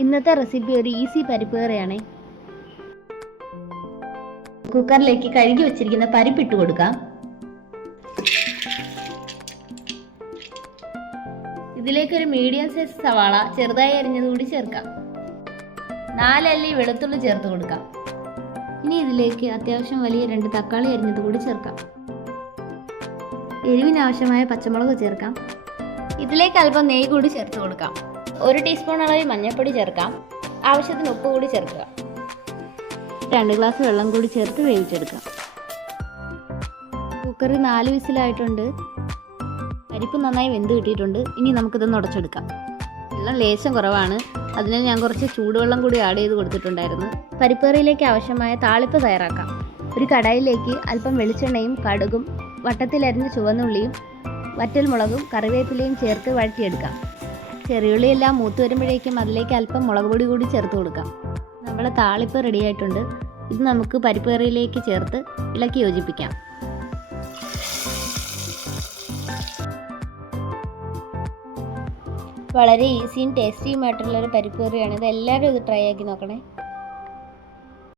ഇന്നത്തെ റെസിപ്പി ഒരു ഈസി പരിപ്പ് കറിയാണ്. കുക്കറിലേക്ക് കഴുകി വെച്ചിരിക്കുന്ന പരിപ്പ് ഇട്ട് കൊടുക്കാം. ഇതിലേക്ക് ഒരു മീഡിയം സൈസ് സവാള ചെറുതായി അരിഞ്ഞത് കൂടി ചേർക്കാം. 4 അല്ലി വെളുത്തുള്ളി ചേർത്ത് കൊടുക്കാം. ഇനി ഇതിലേക്ക് അത്യാവശ്യം വലിയ 2 തക്കാളി അരിഞ്ഞത് കൂടി ചേർക്കാം. എരിവിനാവശ്യമായ പച്ചമുളക് ചേർക്കാം. ഇതിലേക്ക് അല്പം നെയ്യ് കൂടി ചേർത്ത് കൊടുക്കാം. 1 ടീസ്പൂൺ അളവിൽ മഞ്ഞൾപ്പൊടി ചേർക്കാം. ആവശ്യത്തിന് ഉപ്പ് കൂടി ചേർക്കുക. 2 ഗ്ലാസ് വെള്ളം കൂടി ചേർത്ത് വേവിച്ചെടുക്കാം. കുക്കറിൽ 4 വിസിലായിട്ടുണ്ട്. പരിപ്പ് നന്നായി വെന്ത് കിട്ടിയിട്ടുണ്ട്. ഇനി നമുക്കിതൊന്ന് ഉടച്ചെടുക്കാം. വെള്ളം ലേശം കുറവാണ്, അതിനാൽ ഞാൻ കുറച്ച് ചൂടുവെള്ളം കൂടി ആഡ് ചെയ്ത് കൊടുത്തിട്ടുണ്ടായിരുന്നു. പരിപ്പ് കറിയിലേക്ക് ആവശ്യമായ താളിപ്പ് തയ്യാറാക്കാം. ഒരു കടായിലേക്ക് അല്പം വെളിച്ചെണ്ണയും കടുകും വട്ടത്തിലരിഞ്ഞ ചുവന്നുള്ളിയും വറ്റൽമുളകും കറിവേപ്പിലയും ചേർത്ത് വഴറ്റിയെടുക്കാം. ചെറിയുള്ളിയെല്ലാം മൂത്ത് വരുമ്പോഴേക്കും അതിലേക്ക് അല്പം മുളക് പൊടി കൂടി ചേർത്ത് കൊടുക്കാം. നമ്മുടെ താളിപ്പ് റെഡിയായിട്ടുണ്ട്. ഇത് നമുക്ക് പരിപ്പ് കറിയിലേക്ക് ചേർത്ത് ഇളക്കി യോജിപ്പിക്കാം. വളരെ ഈസിയും ടേസ്റ്റിയുമായിട്ടുള്ളൊരു പരിപ്പ് കറിയാണ്. ഇത് എല്ലാവരും ഇത് ട്രൈ ആക്കി നോക്കണേ.